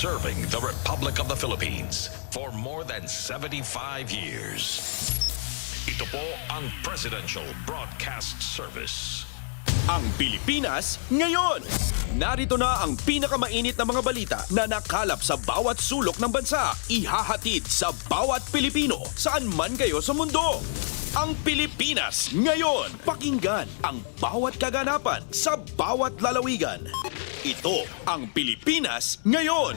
serving the Republic of the Philippines for more than 75 years. Ito po ang Presidential Broadcast Service. Ang Pilipinas ngayon! Narito na ang pinakamainit na mga balita na nakalap sa bawat sulok ng bansa. Ihahatid sa bawat Pilipino saan man kayo sa mundo. Ang Pilipinas ngayon! Pakinggan ang bawat kaganapan sa bawat lalawigan. Ito ang Pilipinas ngayon!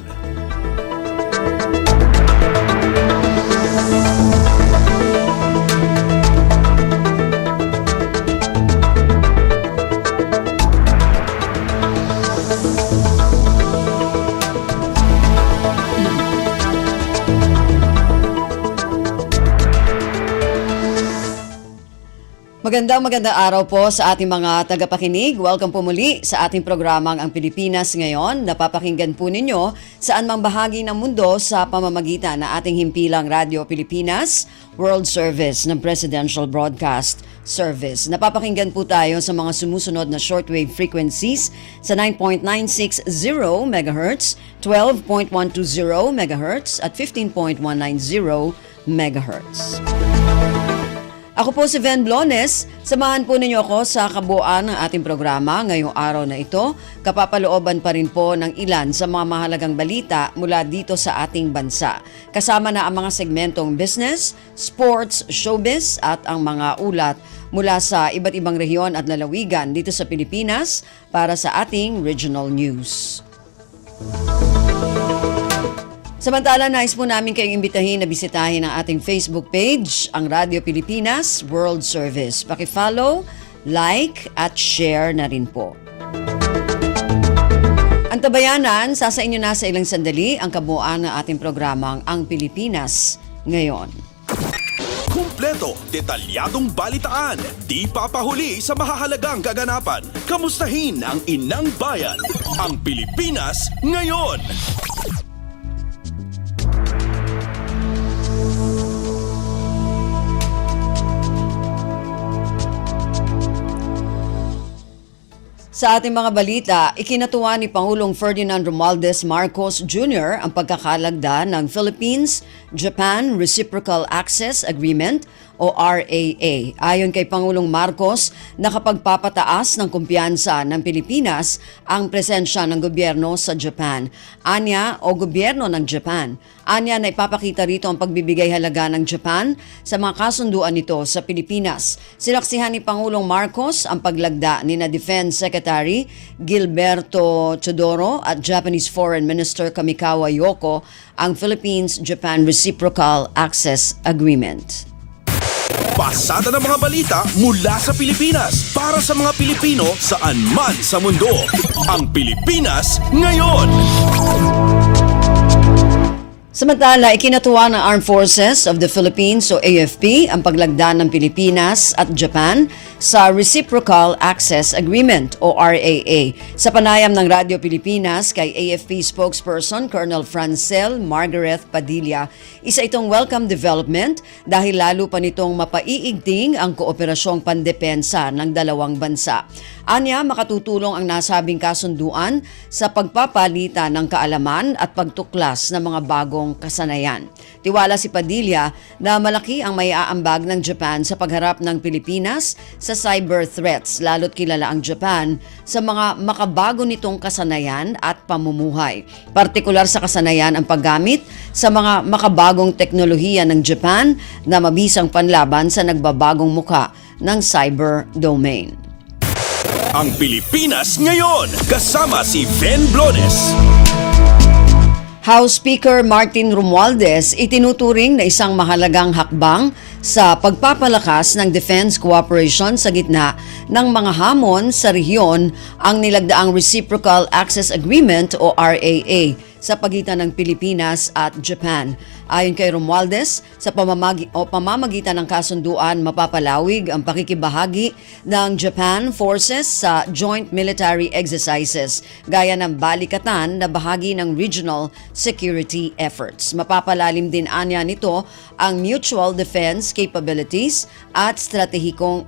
Magandang araw po sa ating mga tagapakinig. Welcome po muli sa ating programang Ang Pilipinas Ngayon. Napapakinggan po ninyo saan mang bahagi ng mundo sa pamamagitan ng ating himpilang Radyo Pilipinas World Service ng Presidential Broadcast Service. Napapakinggan po tayo sa mga sumusunod na shortwave frequencies sa 9.960 MHz, 12.120 MHz at 15.190 MHz. Ako po si Ven Blones. Samahan po ninyo ako sa kabuuan ng ating programa ngayong araw na ito. Kapapalooban pa rin po ng ilan sa mga mahalagang balita mula dito sa ating bansa. Kasama na ang mga segmentong business, sports, showbiz at ang mga ulat mula sa iba't ibang rehiyon at lalawigan dito sa Pilipinas para sa ating regional news. Samantala, nais po namin kayong imbitahin na bisitahin ang ating Facebook page, ang Radyo Pilipinas World Service. Paki-follow, like at share na rin po. Ang tabayanan, sasa inyo na sa ilang sandali ang kabuuan ng ating programang Ang Pilipinas Ngayon. Kumpleto, detalyadong balitaan, di papahuli sa mahahalagang kaganapan. Kamustahin ang inang bayan, ang Pilipinas Ngayon! Sa ating mga balita, ikinatuwa ni Pangulong Ferdinand Romualdez Marcos Jr. ang pagkakalagda ng Philippines-Japan Reciprocal Access Agreement o RAA. Ayon kay Pangulong Marcos, nakapagpapataas ng kumpiyansa ng Pilipinas ang presensya ng gobyerno sa Japan. Anya o gobyerno ng Japan. Anya na ipapakita rito ang pagbibigay halaga ng Japan sa mga kasunduan nito sa Pilipinas. Sinaksihan ni Pangulong Marcos ang paglagda ni na Defense Secretary Gilberto Chodoro at Japanese Foreign Minister Kamikawa Yoko ang Philippines-Japan Reciprocal Access Agreement. Pasada ng mga balita mula sa Pilipinas para sa mga Pilipino saan man sa mundo. Ang Pilipinas Ngayon! Samantala, ikinatuwa ng Armed Forces of the Philippines o AFP ang paglagda ng Pilipinas at Japan sa Reciprocal Access Agreement o RAA. Sa panayam ng Radyo Pilipinas kay AFP spokesperson Colonel Francel Margaret Padilla, isa itong welcome development dahil lalo pa nitong mapaiigting ang kooperasyong pandepensa ng dalawang bansa. Anya, makatutulong ang nasabing kasunduan sa pagpapalitan ng kaalaman at pagtuklas ng mga bagong kasanayan. Tiwala si Padilla na malaki ang maiaambag ng Japan sa pagharap ng Pilipinas sa cyber threats, lalo't kilala ang Japan sa mga makabago nitong kasanayan at pamumuhay. Partikular sa kasanayan ang paggamit sa mga makabagong teknolohiya ng Japan na mabisang panlaban sa nagbabagong muka ng cyber domain. Ang Pilipinas Ngayon, kasama si Ven Blones. House Speaker Martin Romualdez itinuturing na isang mahalagang hakbang sa pagpapalakas ng defense cooperation sa gitna ng mga hamon sa rehiyon ang nilagdaang Reciprocal Access Agreement o RAA sa pagitan ng Pilipinas at Japan. Ayon kay Romualdez, sa pamamagitan ng kasunduan, mapapalawig ang pakikibahagi ng Japan forces sa joint military exercises gaya ng balikatan na bahagi ng regional security efforts. Mapapalalim din anya nito ang mutual defense capabilities at stratehikong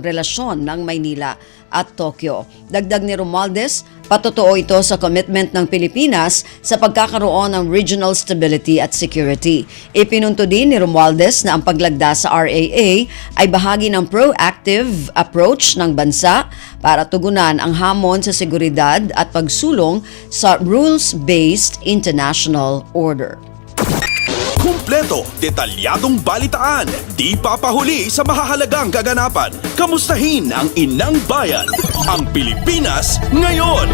relasyon ng Maynila at Tokyo. Dagdag ni Romualdez, patotoo ito sa commitment ng Pilipinas sa pagkakaroon ng regional stability at security. Ipinunto din ni Romualdez na ang paglagda sa RAA ay bahagi ng proactive approach ng bansa para tugunan ang hamon sa seguridad at pagsulong sa rules-based international order. Kumpleto, detalyadong balitaan, di papahuli sa mahahalagang kaganapan. Kamustahin ang inang bayan, ang Pilipinas ngayon.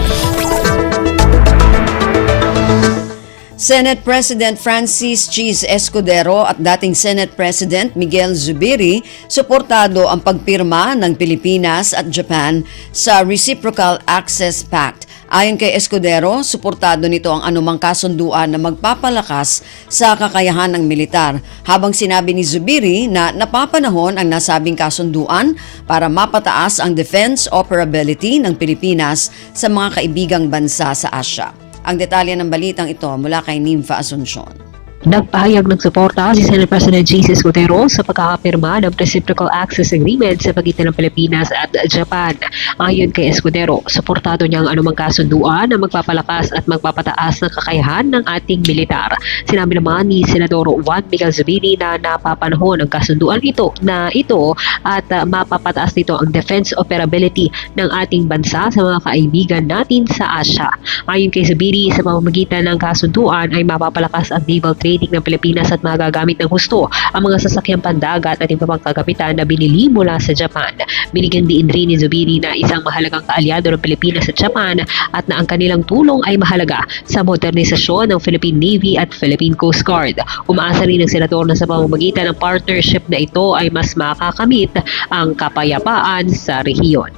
Senate President Francis Cheese Escudero at dating Senate President Miguel Zubiri suportado ang pagpirma ng Pilipinas at Japan sa Reciprocal Access Pact. Ayon kay Escudero, suportado nito ang anumang kasunduan na magpapalakas sa kakayahan ng militar. Habang sinabi ni Zubiri na napapanahon ang nasabing kasunduan para mapataas ang defense operability ng Pilipinas sa mga kaibigang bansa sa Asya. Ang detalye ng balitang ito mula kay Nympha Asuncion. Nagpahayag ng suporta si Senate President Jesus Escudero sa pagkakapirma ng Reciprocal Access Agreement sa pagitan ng Pilipinas at Japan. Ayon kay Escudero, suportado niya ang anumang kasunduan na magpapalakas at magpapataas ng kakayahan ng ating militar. Sinabi naman ni Senador Juan Miguel Zubiri na napapanahon ang kasunduan ito at mapapataas nito ang defense operability ng ating bansa sa mga kaibigan natin sa Asya. Ayon kay Zubiri, sa pamamagitan ng kasunduan ay mapapalakas ang naval trading ng Pilipinas at magagamit ng husto ang mga sasakyang pandagat at iba pang kagamitan na binili mula sa Japan. Binigyan din rin ni Zubiri na isang mahalagang kaalyado ng Pilipinas at Japan at na ang kanilang tulong ay mahalaga sa modernisasyon ng Philippine Navy at Philippine Coast Guard. Umaasa rin ng senador na sa pamamagitan ng partnership na ito ay mas makakamit ang kapayapaan sa rehiyon.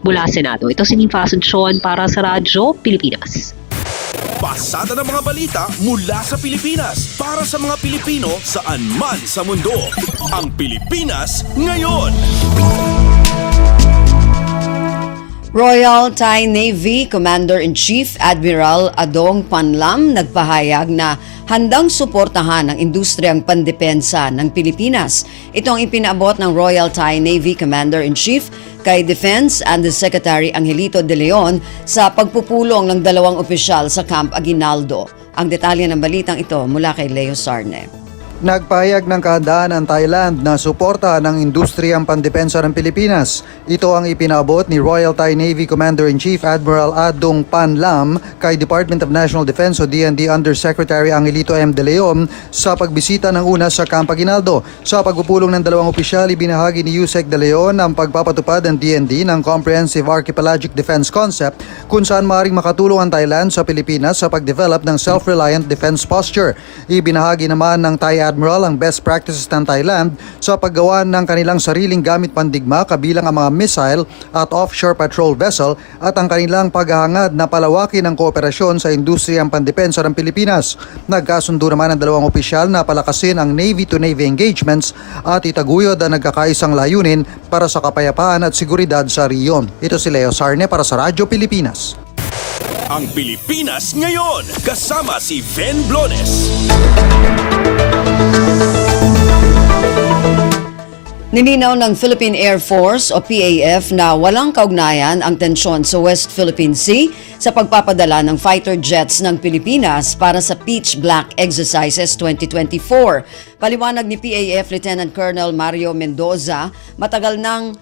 Mula Senado, ito si Nympha Asuncion para sa Radyo Pilipinas. Pasada ng mga balita mula sa Pilipinas para sa mga Pilipino saan man sa mundo. Ang Pilipinas ngayon. Royal Thai Navy Commander-in-Chief Admiral Adong Panlam nagpahayag na handang suportahan ang industriyang pandepensa ng Pilipinas. Ito ang ipinaabot ng Royal Thai Navy Commander-in-Chief kay Defense Undersecretary Angelito De Leon sa pagpupulong ng dalawang opisyal sa Camp Aguinaldo. Ang detalye ng balitang ito mula kay Leo Sarne. Nagpahayag ng kahandaan ng Thailand na suporta ng industriyang pandepensa ng Pilipinas. Ito ang ipinabot ni Royal Thai Navy Commander-in-Chief Admiral Adong Panlam kay Department of National Defense o DND Undersecretary Angelito M. De Leon sa pagbisita ng una sa Camp Aguinaldo. Sa pagpupulong ng dalawang opisyal, ibinahagi ni Yusek De Leon ang pagpapatupad ng DND ng Comprehensive Archipelagic Defense Concept kung saan maaaring makatulong ang Thailand sa Pilipinas sa pagdevelop ng self-reliant defense posture. Ibinahagi naman ng Thai Admiral ang best practices ng Thailand sa paggawa ng kanilang sariling gamit pandigma kabilang ang mga missile at offshore patrol vessel at ang kanilang paghahangad na palawakin ang kooperasyon sa industriyang pandepensa ng Pilipinas. Nagkasundo naman ang dalawang opisyal na palakasin ang Navy-to-Navy engagements at itaguyod ang nagkakaisang layunin para sa kapayapaan at seguridad sa riyon. Ito si Leo Sarne para sa Radyo Pilipinas. Ang Pilipinas ngayon, kasama si Ven Blones. Nilinaw ng Philippine Air Force o PAF na walang kaugnayan ang tensyon sa West Philippine Sea sa pagpapadala ng fighter jets ng Pilipinas para sa Pitch Black Exercises 2024. Paliwanag ni PAF Lieutenant Colonel Mario Mendoza, matagal nang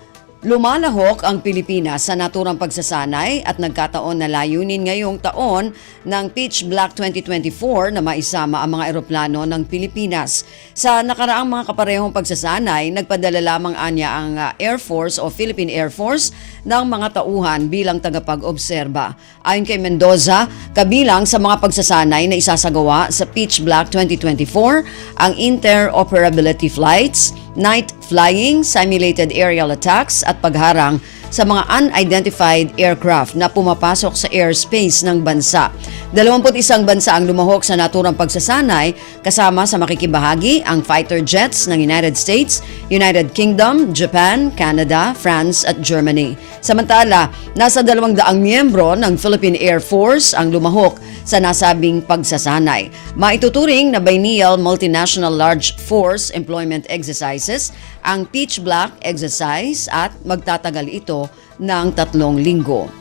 lumalahok ang Pilipinas sa naturang pagsasanay at nagkataon na layunin ngayong taon ng Pitch Black 2024 na maisama ang mga eroplano ng Pilipinas. Sa nakaraang mga kaparehong pagsasanay, nagpadala lamang anya ang Air Force o Philippine Air Force ng mga tauhan bilang tagapag-obserba. Ayon kay Mendoza, kabilang sa mga pagsasanay na isasagawa sa Pitch Black 2024 ang interoperability flights, night flying, simulated aerial attacks at pagharang sa mga unidentified aircraft na pumapasok sa airspace ng bansa. 21 bansa ang lumahok sa naturang pagsasanay kasama sa makikibahagi ang fighter jets ng United States, United Kingdom, Japan, Canada, France at Germany. Samantala, nasa 200 miyembro ng Philippine Air Force ang lumahok sa nasabing pagsasanay. Maituturing na biennial multinational large force employment exercise exercises ang Pitch Black exercise at magtatagal ito ng 3 linggo.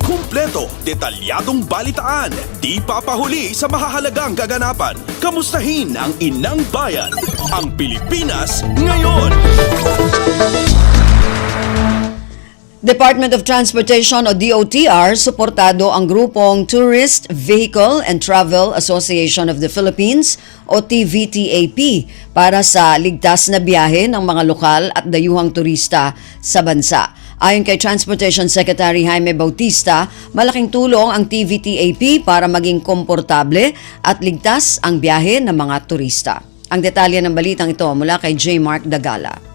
Kumpleto, detalyadong balitaan, di papahuli sa mahahalagang kaganapan. Kamustahin ang inang bayan, ang Pilipinas ngayon. Department of Transportation o DOTR, suportado ang grupong Tourist Vehicle and Travel Association of the Philippines o TVTAP para sa ligtas na biyahe ng mga lokal at dayuhang turista sa bansa. Ayon kay Transportation Secretary Jaime Bautista, malaking tulong ang TVTAP para maging komportable at ligtas ang biyahe ng mga turista. Ang detalye ng balitang ito mula kay J. Mark Dagala.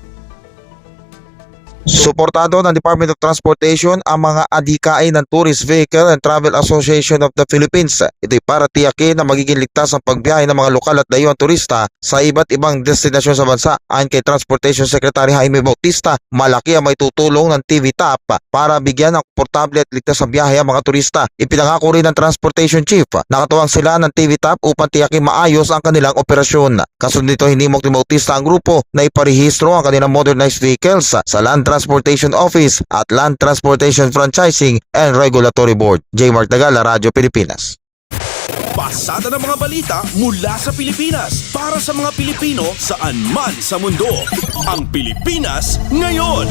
Suportado ng Department of Transportation ang mga adhikain ng Tourist Vehicle and Travel Association of the Philippines. Ito'y para tiyakin na magiging ligtas ang pagbiyahe ng mga lokal at dayuhang turista sa iba't ibang destinasyon sa bansa. Ayon kay Transportation Secretary Jaime Bautista, malaki ang may tutulong ng TVTAP para bigyan ng komportable at ligtas ang biyahe ang mga turista. Ipinangako rin ng Transportation Chief na katuwang sila ng TVTAP upang tiyakin maayos ang kanilang operasyon. Kasunod nito, hinimok ni Bautista ang grupo na iparehistro ang kanilang modernized vehicles sa Land Transportation Office at Land Transportation Franchising and Regulatory Board. J. Mark Dagala, Radyo Pilipinas. Pasada ng mga balita mula sa Pilipinas para sa mga Pilipino saan man sa mundo. Ang Pilipinas ngayon.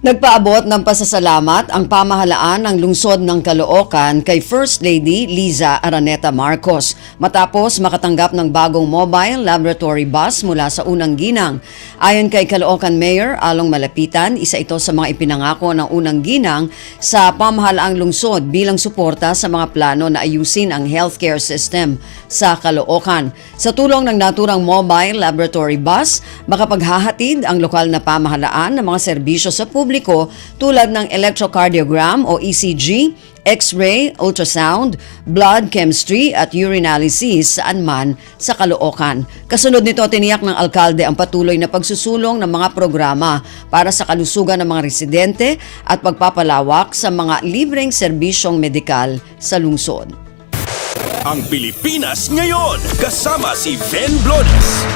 Nagpaabot ng pasasalamat ang pamahalaan ng lungsod ng Caloocan kay First Lady Liza Araneta Marcos matapos makatanggap ng bagong mobile laboratory bus mula sa unang ginang. Ayon kay Caloocan Mayor Along Malapitan, isa ito sa mga ipinangako ng unang ginang sa pamahalaang lungsod bilang suporta sa mga plano na ayusin ang healthcare system sa Caloocan. Sa tulong ng naturang mobile laboratory bus, makapaghahatid ang lokal na pamahalaan ng mga serbisyo sa publiko tulad ng electrocardiogram o ECG, X-ray, ultrasound, blood chemistry at urinalysis saan man sa Caloocan. Kasunod nito, tiniyak ng alkalde ang patuloy na pagsusulong ng mga programa para sa kalusugan ng mga residente at pagpapalawak sa mga libreng serbisyong medikal sa lungsod. Ang Pilipinas ngayon, kasama si Ben Blones.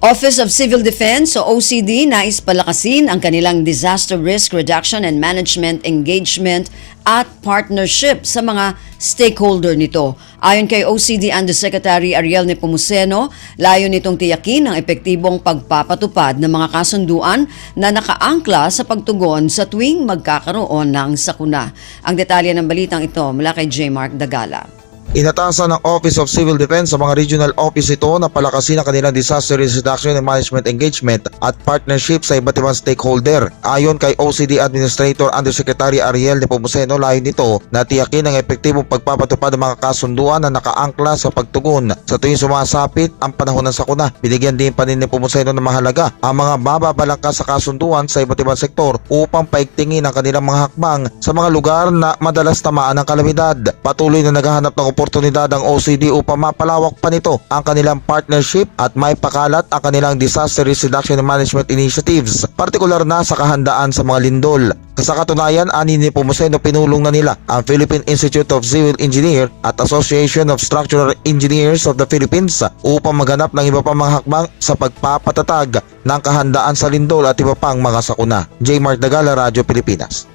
Office of Civil Defense o OCD nais palakasin ang kanilang disaster risk reduction and management engagement at partnership sa mga stakeholder nito. Ayon kay OCD Undersecretary Ariel Nepomuceno, layo nitong tiyakin ang epektibong pagpapatupad ng mga kasunduan na nakaangkla sa pagtugon sa tuwing magkakaroon ng sakuna. Ang detalye ng balitang ito mula kay J. Mark Dagala. Inatasan ng Office of Civil Defense sa mga regional office ito na palakasin ang kanilang disaster risk reduction and management engagement at partnership sa iba't ibang stakeholder. Ayon kay OCD Administrator Undersecretary Ariel Nepomuceno, layo nito na tiyakin ang epektibong pagpapatupad ng mga kasunduan na nakaangkla sa pagtugon sa tuwing sumasapit ang panahon ng sakuna. Binigyan din pa ni Nepomuceno ng mahalaga ang mga bababalangkas sa kasunduan sa iba't ibang sektor upang paigtingin ang kanilang mga hakbang sa mga lugar na madalas tamaan ng kalamidad. Patuloy na naghahanap ng oportunidad ang OCD upang mapalawak pa nito ang kanilang partnership at may pakalat ang kanilang disaster risk reduction and management initiatives, partikular na sa kahandaan sa mga lindol. Sa katunayan, ani ni Nepomuceno, pinulong na nila ang Philippine Institute of Civil Engineer at Association of Structural Engineers of the Philippines upang maghanap ng iba pang mga hakbang sa pagpapatatag ng kahandaan sa lindol at iba pang mga sakuna. J. Mark Dagala, Radyo Pilipinas.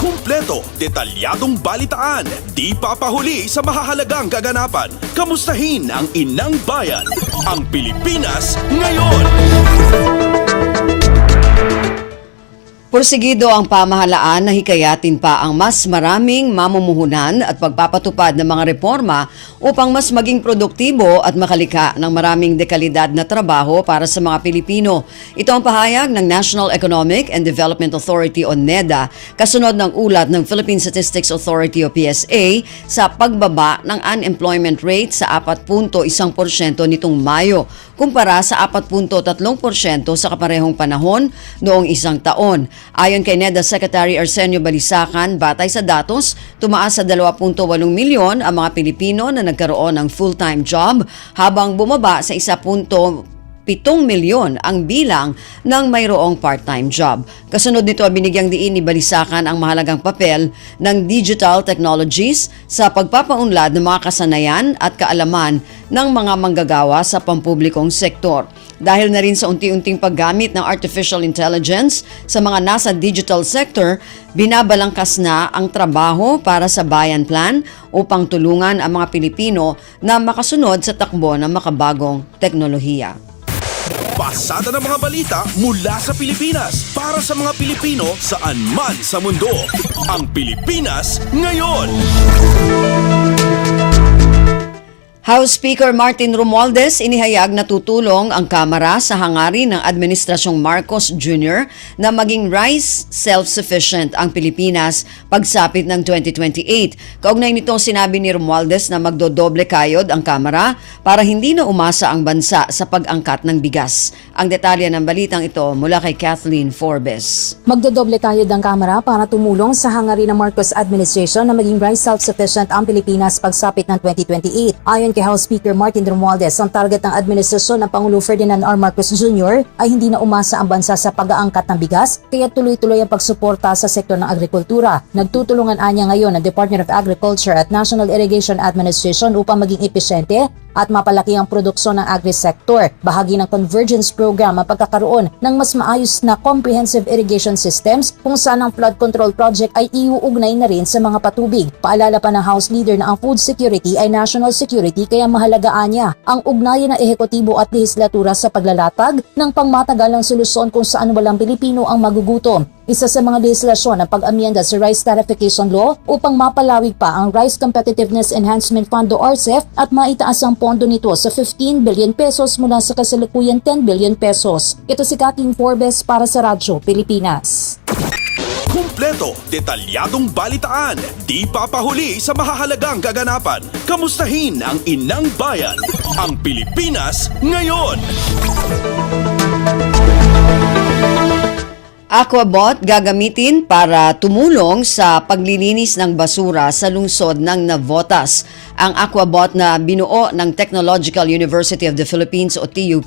Kumpleto, detalyadong balitaan, di papahuli sa mahahalagang kaganapan. Kamustahin ang inang bayan, ang Pilipinas ngayon. Porsigido ang pamahalaan na hikayatin pa ang mas maraming mamumuhunan at pagpapatupad ng mga reforma upang mas maging produktibo at makalika ng maraming dekalidad na trabaho para sa mga Pilipino. Ito ang pahayag ng National Economic and Development Authority o NEDA kasunod ng ulat ng Philippine Statistics Authority o PSA sa pagbaba ng unemployment rate sa 4.1% nitong Mayo kumpara sa 4.3% sa kaparehong panahon noong isang taon. Ayon kay NEDA Secretary Arsenio Balisacan, batay sa datos, tumaas sa 2.8 milyon ang mga Pilipino na nagkaroon ng full-time job habang bumaba sa 1.5 7 milyon ang bilang ng mayroong part-time job. Kasunod nito, binigyang diin ni Balisacan ang mahalagang papel ng digital technologies sa pagpapaunlad ng mga kasanayan at kaalaman ng mga manggagawa sa pampublikong sektor. Dahil na rin sa unti-unting paggamit ng artificial intelligence sa mga nasa digital sector, binabalangkas na ang trabaho para sa Bayan Plan upang tulungan ang mga Pilipino na makasunod sa takbo ng makabagong teknolohiya. Pasada ng mga balita mula sa Pilipinas para sa mga Pilipino saan man sa mundo. Ang Pilipinas ngayon. House Speaker Martin Romualdez inihayag na tutulong ang Kamara sa hangarin ng Administrasyong Marcos Jr. na maging rice self-sufficient ang Pilipinas pagsapit ng 2028. Kaugnay nito, sinabi ni Romualdez na magdodoble kayod ang Kamara para hindi na umasa ang bansa sa pag-angkat ng bigas. Ang detalye ng balitang ito mula kay Kathleen Forbes. Magdodoble kayod ang Kamara para tumulong sa hangarin ng Marcos administration na maging rice self-sufficient ang Pilipinas pagsapit ng 2028. Ayon kay House Speaker Martin Romualdez, ang target ng administrasyon ng Pangulo Ferdinand R. Marcos Jr. ay hindi na umasa ang bansa sa pag-aangkat ng bigas, kaya tuloy-tuloy ang pagsuporta sa sektor ng agrikultura. Nagtutulungan anya ngayon ang Department of Agriculture at National Irrigation Administration upang maging epesyente at mapalaki ang produksyon ng agri-sector. Bahagi ng Convergence Program ang pagkakaroon ng mas maayos na comprehensive irrigation systems kung saan ang flood control project ay iuugnay na rin sa mga patubig. Paalala pa ng House Leader na ang food security ay national security kaya mahalagaan niya ang ugnayan ng ehekutibo at lehislatura sa paglalatag ng pangmatagalang solusyon kung saan walang Pilipino ang magugutom. Isa sa mga lehislasyon ang pag-amyenda sa Rice Tarification Law upang mapalawig pa ang Rice Competitiveness Enhancement Fund o RCEF at maitaas ang pondo nito sa 15 billion pesos mula sa kasalukuyan 10 billion pesos. Ito si Kathleen Forbes para sa Radyo Pilipinas. Kumpleto, detalyadong balitaan, di papahuli sa mahahalagang kaganapan. Kamustahin ang inang bayan, ang Pilipinas ngayon. Aquabot gagamitin para tumulong sa paglilinis ng basura sa lungsod ng Navotas. Ang Aquabot na binuo ng Technological University of the Philippines o TUP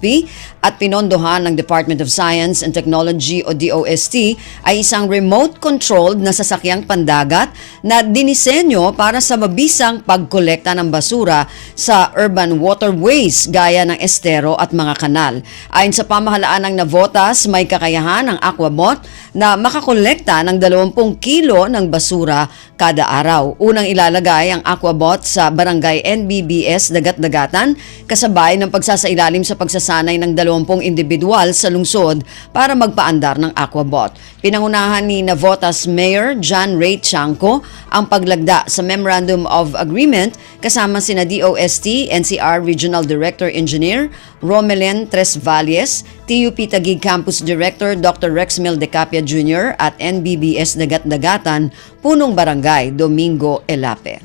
at pinondohan ng Department of Science and Technology o DOST ay isang remote-controlled na sasakyang pandagat na dinisenyo para sa mabisang pagkolekta ng basura sa urban waterways gaya ng estero at mga kanal. Ayon sa pamahalaan ng Navotas, may kakayahan ang Aquabot na makakolekta ng 20 kilo ng basura kada araw. Unang ilalagay ang Aquabot sa Barangay NBBS Dagat-Dagatan kasabay ng pagsasailalim sa pagsasanay ng 20 individual sa lungsod para magpaandar ng Aquabot. Pinangunahan ni Navotas Mayor John Ray Chanco ang paglagda sa Memorandum of Agreement kasama sina DOST, NCR Regional Director Engineer Romelen Tresvalles, TUP Taguig Campus Director Dr. Rexmel Decapia Jr. at NBBS Dagat-Dagatan, Punong Barangay Domingo Elape.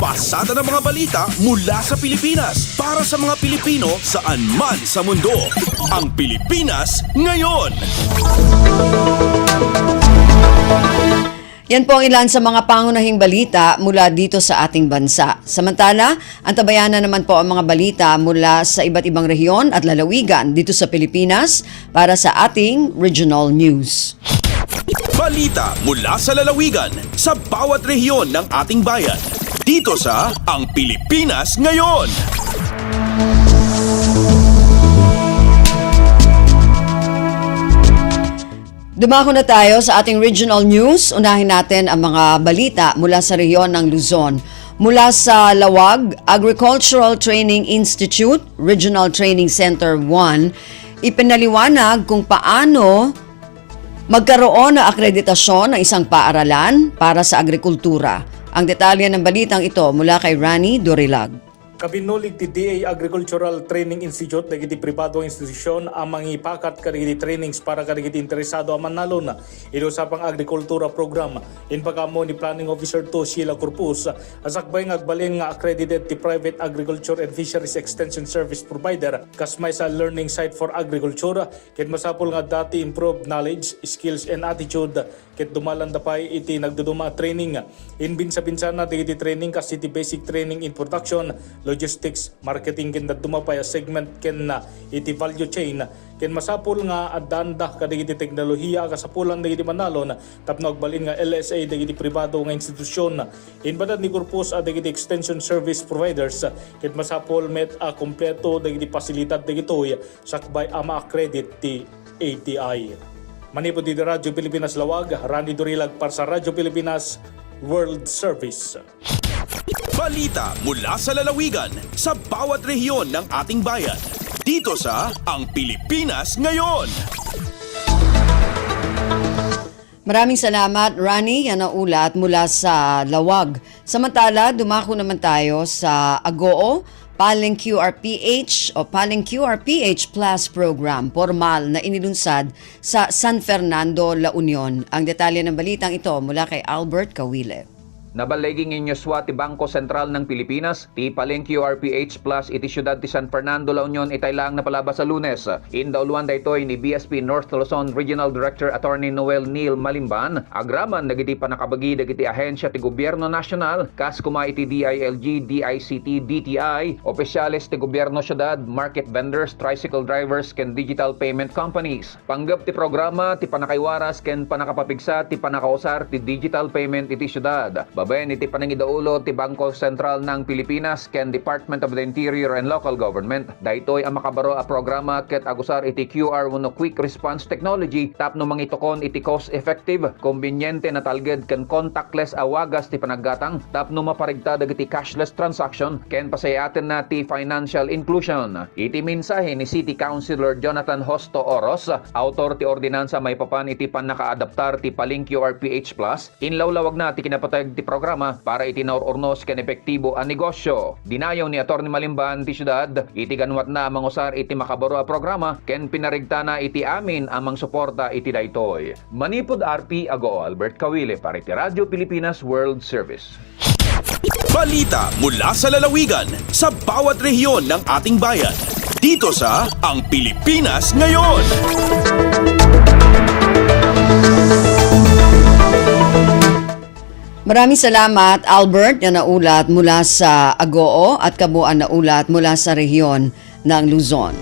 Pasada ng mga balita mula sa Pilipinas para sa mga Pilipino saan man sa mundo. Ang Pilipinas ngayon. Yan po ang ilan sa mga pangunahing balita mula dito sa ating bansa. Samantala, antabayanan naman po ang mga balita mula sa iba't ibang rehiyon at lalawigan dito sa Pilipinas para sa ating regional news. Balita mula sa lalawigan sa bawat rehiyon ng ating bayan. Dito sa Ang Pilipinas Ngayon. Dumako na tayo sa ating regional news. Unahin natin ang mga balita mula sa rehiyon ng Luzon. Mula sa Lawag Agricultural Training Institute, Regional Training Center 1, ipinaliwanag kung paano magkaroon ng akreditasyon ng isang paaralan para sa agrikultura. Ang detalye ng balitang ito mula kay Rani Dorilag. Kabinulig ti DA Agricultural Training Institute dagiti pribadong institusyon ang mangipakat kadagiti trainings para kadagiti interesado ang manalo na ilusapang agrikultura program. In pagamo ni Planning Officer 2 Sheila Corpus, asakbay nga agbalin nga accredited ti Private Agriculture and Fisheries Extension Service Provider kasmay sa learning site for agriculture ket masapol nga dati improved knowledge, skills and attitude ket dumalan dapay iti nagduduma training. Inbin sa binsana dagiti training kas iti basic training in production, logistics, marketing ken dumapay a segment ken iti value chain ken masapul nga adanda kadagiti teknolohiya kasapulan dagiti manalon tapno agbalin nga LSA dagiti pribado nga institusyon inbadat ni Corpus dagiti extension service providers ket masapul met a kompleto dagiti pasilidad dagitoy sakbay ama accredit ti ATI. Manipod di Radyo Pilipinas Lawag, Randy Durilag para sa Radyo Pilipinas World Service. Balita mula sa lalawigan sa bawat rehiyon ng ating bayan. Dito sa Ang Pilipinas Ngayon. Maraming salamat, Rani, yan ang ulat mula sa Lawag. Samantala, dumako naman tayo sa Agoo, Paling QRPH o Paling QRPH Plus Program, formal na inilunsad sa San Fernando, La Union. Ang detalye ng balitang ito mula kay Albert Kawile. Nabaliging inyo swati Bangko Sentral ng Pilipinas, ti Paling QRPH Plus iti siyudad ti San Fernando, La Union itaylang napalabas sa Lunes. Indauluan daytoy ni BSP North Luzon Regional Director Attorney Noel Neil Malimban, agraman dagiti panakabagi dagiti ahensya ti Gobyerno Nasyonal, kas kuma iti DILG, DICT, DTI, opisyales ti Gobyerno Syudad, market vendors, tricycle drivers, ken digital payment companies. Panggap ti programa ti panakaywaras ken panakapapigsa ti panakausar ti digital payment iti syudad. Babayan iti panangidaulo ti Bangko Sentral ng Pilipinas ken Department of the Interior and Local Government. Daytoy ang makabaro a programa ket agusar iti QR wenno Quick Response Technology tapno mangitokon iti cost-effective, kombinyente na talged ken contactless awagas ti panaggatang tapno maparigta dagiti cashless transaction ken pasayaten na ti financial inclusion. Iti mensahe ni City Councilor Jonathan Hosto Oros, autor ti ordinansa may papan iti panakaadaptar ti Paling QRPH Plus, inlawlawag na ti kinapatayag ti programa para itinaururnos ken epektibo ang negosyo. Dinayaw ni Atty. Malimban ti syudad, iti ganwat na mangusar iti makabaro a programa ken pinarigta na iti amin amang suporta iti daytoy. Manipod RP Agoo, Albert Kawile para iti Radyo Pilipinas World Service. Balita mula sa lalawigan sa bawat rehiyon ng ating bayan. Dito sa Ang Pilipinas Ngayon. Maraming salamat, Albert, na naulat mula sa Agoo at kabuuan na ulat mula sa rehiyon ng Luzon.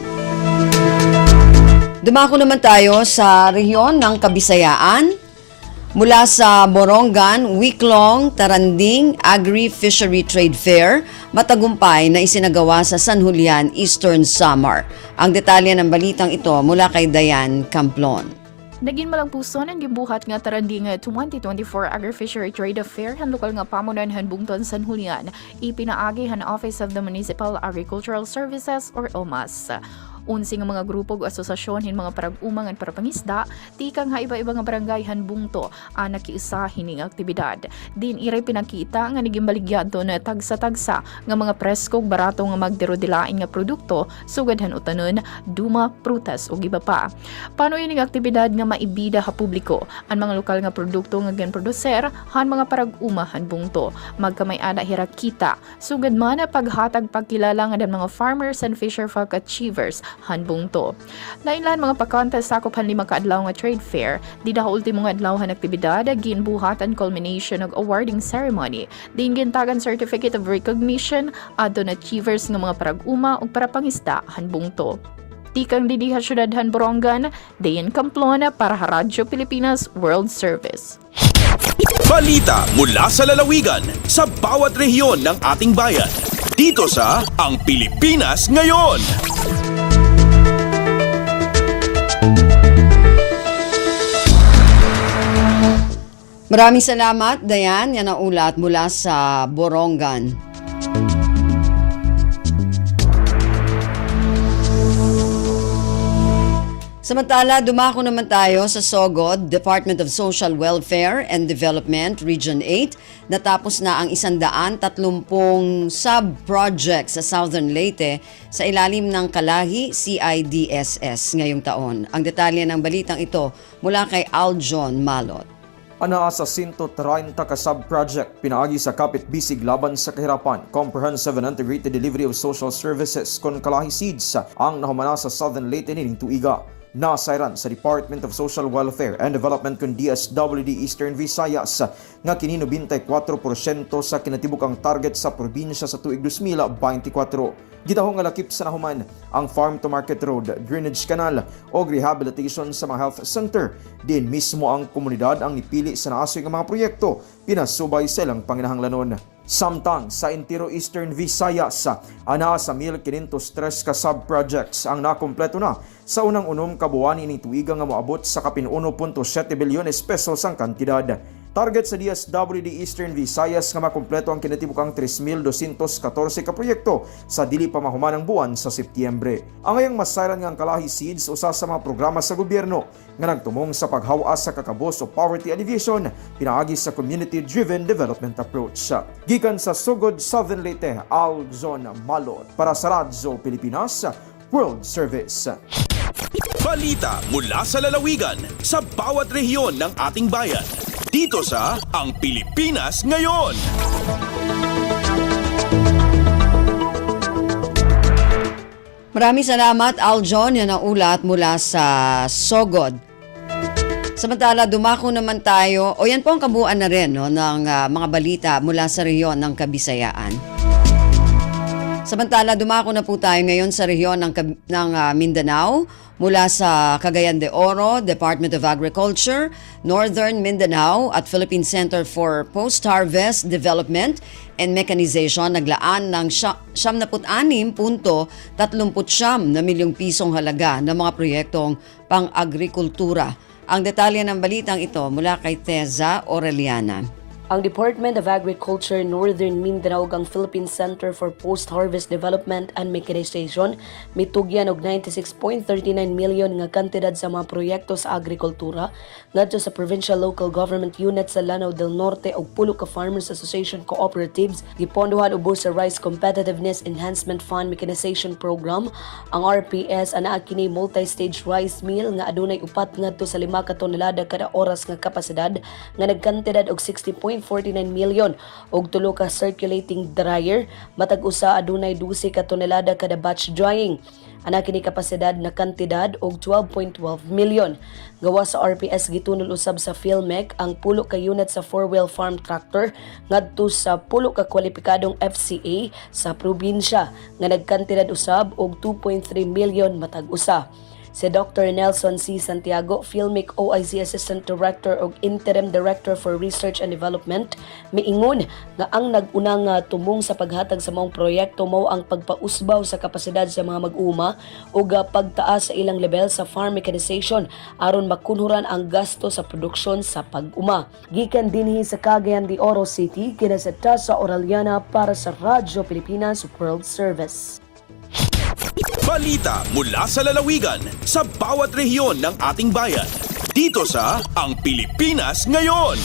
Dumako naman tayo sa rehiyon ng Kabisayaan. Mula sa Borongan, week-long Taranding Agri-Fishery Trade Fair, matagumpay na isinagawa sa San Julian, Eastern Samar. Ang detalye ng balitang ito mula kay Dayan Camplon. Naging malangpuson ang gimbuhat nga Taranding 2024 Agri-Fishery Trade Fair han lokal nga pamunanhan bungton San Julian, ipinaagi han Office of the Municipal Agricultural Services or OMAS. Unsing mga grupo o asosasyon hin mga parag-umang at parapangisda, tikang ha iba-iba nga barangay han bungto ang nakiisa hining aktibidad. Din iray pinakita nga naging baligyato na tagsa-tagsa nga mga preskog barato nga magdero-dilain nga produkto sugad han utanon, duma, prutas o iba pa. Paano ining aktibidad nga maibida ha publiko ang mga lokal nga produkto nga ganproducer han mga parag-uma han bungto. Magkamay-ana hirakita, sugad man na paghatag pagkilala nga dan mga farmers and fisher folk achievers hanbong to. Lain-lan mga pa-contest sakop han 5 kaadlaw nga trade fair, di daha ultimo nga adlaw han aktibidad ginbuhatan culmination ng awarding ceremony. Din gintagan certificate of recognition adto na achievers nga mga parag-uma ug parapangisda hanbong to. Tikang didiha syudadhan Borongan, Dayan Camplon para sa Radyo Pilipinas World Service. Balita mula sa lalawigan sa bawat rehiyon ng ating bayan. Dito sa Ang Pilipinas Ngayon. Maraming salamat, Dayan. Yan ang ulat mula sa Borongan. Samantala, dumako naman tayo sa Sogod, Department of Social Welfare and Development, Region 8. Natapos na ang 130 sub-project sa Southern Leyte sa ilalim ng Kalahi CIDSS ngayong taon. Ang detalye ng balitang ito mula kay Aljon Malot. Anaa sa 130 ka sub-project pinaagi sa Kapit Bisig laban sa kahirapan, Comprehensive and Integrated Delivery of Social Services kon Kalahi Seeds ang nahamana sa Southern Leyte nining tuiga. Nasayran sa Department of Social Welfare and Development kun DSWD Eastern Visayas nga kini 94% sa kinatibuk-ang target sa probinsya sa tuig 2024. Gitahong nga lakip sa nahuman ang Farm to Market Road, Drainage Canal o rehabilitation sa mga health center. Din mismo ang komunidad ang nipili sa naasoy nga mga proyekto pinasubay sa ilang panginahanglanon. Samtang sa entero Eastern Visayas, ana sa 1,503 ka sub-projects ang nakompleto na sa unang-unom kabuan ining tuiga nga moabot sa kapin 1.7 bilyones pesos ang kantidad. Target sa DSWD Eastern Visayas nga makumpleto ang kinatibuk-ang 3,214 ka proyekto sa dili pa mahumanang buwan sa Setyembre. Ang ngayong masayran nga ang Kalahi Seeds usa sa mga programa sa gobyerno nga nagtumong sa paghawas sa kakabos o poverty alleviation pinaagi sa community-driven development approach. Gikan sa Sugod, Southern Leyte, Alzon Malot para sa Radyo Pilipinas World Service. Balita mula sa lalawigan sa bawat rehiyon ng ating bayan. Dito sa Ang Pilipinas Ngayon. Maraming salamat, Aljon. Yan ang ulat mula sa Sogod. Samantala, dumako naman tayo, o yan po ang kabuuan na rin no, ng mga balita mula sa rehiyon ng Kabisayaan. Samantala, dumako na po tayo ngayon sa rehiyon ng Mindanao. Mula sa Cagayan de Oro, Department of Agriculture, Northern Mindanao at Philippine Center for Post-Harvest Development and Mechanization naglaan ng 76.39 na milyong pisong halaga ng mga proyektong pang-agrikultura. Ang detalye ng balitang ito mula kay Teza Aureliana. Ang Department of Agriculture, Northern Mindanao ug ang Philippine Center for Post-Harvest Development and Mechanization mitugyan og 96.39 million nga kantidad sa mga proyekto sa agrikultura ngadto sa provincial local government unit sa Lanao del Norte ug pulo ka Farmers Association Cooperatives gipondohan ubos sa Rice Competitiveness Enhancement Fund Mechanization Program. Ang RPS anaa kini multi-stage rice mill nga adunay upat ngadto sa 5 ka tonelada kada oras nga kapasidad nga nagkantidad og 60.49 million og tulo ka circulating dryer matag usa adunay 12 ka tonelada kada batch drying. Ana kini kapasidad na kantidad og 12.12 million. Gawa sa RPS gitunol usab sa PhilMec ang pulo ka unit sa 4-wheel farm tractor ngadto sa pulo ka kwalipikadong FCA sa probinsya nga nagkantidad usab og 2.3 million matag usa. Si Dr. Nelson C. Santiago, PhilMec OIC Assistant Director ug Interim Director for Research and Development, miingon nga ang nag-unang tumong sa paghatag sa maong proyekto mao ang pagpausbaw sa kapasidad sa mga mag-uma ug pagtaas sa ilang level sa farm mechanization aron makunhuran ang gasto sa produksyon sa pag-uma. Gikan dinhi sa Cagayan de Oro City, kina sa Tasa Aureliana para sa Radyo Pilipinas World Service. Balita mula sa lalawigan sa bawat rehiyon ng ating bayan. Dito sa Ang Pilipinas Ngayon.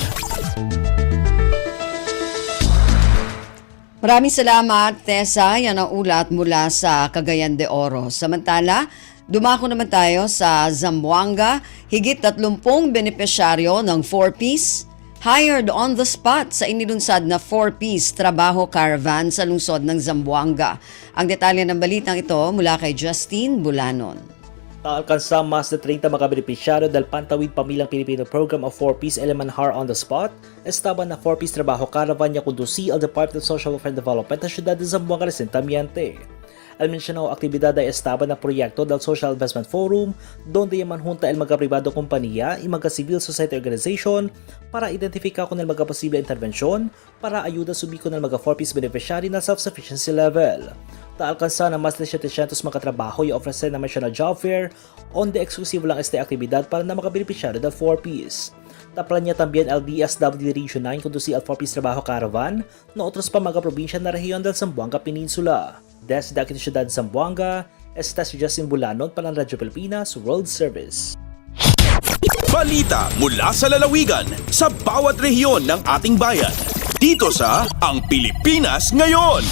Maraming salamat, Tessa. Yan ang ulat mula sa Cagayan de Oro. Samantala, dumako naman tayo sa Zamboanga. Higit 30 benepisyaryo ng 4-piece hired on the spot sa inilunsad na 4-piece trabaho caravan sa lungsod ng Zamboanga. Ang detalye ng balitang ito mula kay Justine Bulanon. Alcanza mas de 30 mga benepisyaryo del Pantawid Pamilyang Pilipino Program of 4-Piece Elementar on the Spot, estaba na 4-Piece Trabajo Caravan niya kundusi al Department of Social Welfare and Development ng siyudad de Zamboanga Resentamiento. Al mencionado aktibidad ay estaba na proyekto del Social Investment Forum, donde manjunta el mga pribado kompanya y mga civil society organization para identifika kung el mga posible intervensyon para ayuda subiko ng mga 4-piece beneficiary na self-sufficiency level. Taalcansa na mas de 700 mga trabaho y ofrecer na national job fair, onde eksklusibo lang esta aktibidad para na mga beneficiary del 4-piece. Taplan niya también el DSWD Region 9 kundusi al 4-piece Trabajo Caravan na otros pa mga probinsya na rehiyon del Zamboanga Peninsula. Desde aquí Ciudad de Zamboanga, esta si Justin Bulanon para ang Radyo Pilipinas World Service. Balita mula sa lalawigan sa bawat rehiyon ng ating bayan. Dito sa Ang Pilipinas Ngayon.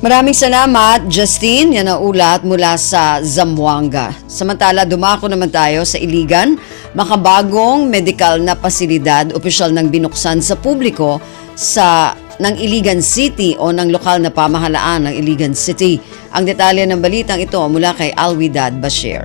Maraming salamat, Justine. Yan ang ulat mula sa Zamboanga. Samantala, dumako naman tayo sa Iligan. Makabagong medikal na pasilidad, opisyal ng binuksan sa publiko sa ng Iligan City o ng lokal na pamahalaan ng Iligan City. Ang detalye ng balitang ito mula kay Alwidad Bashir.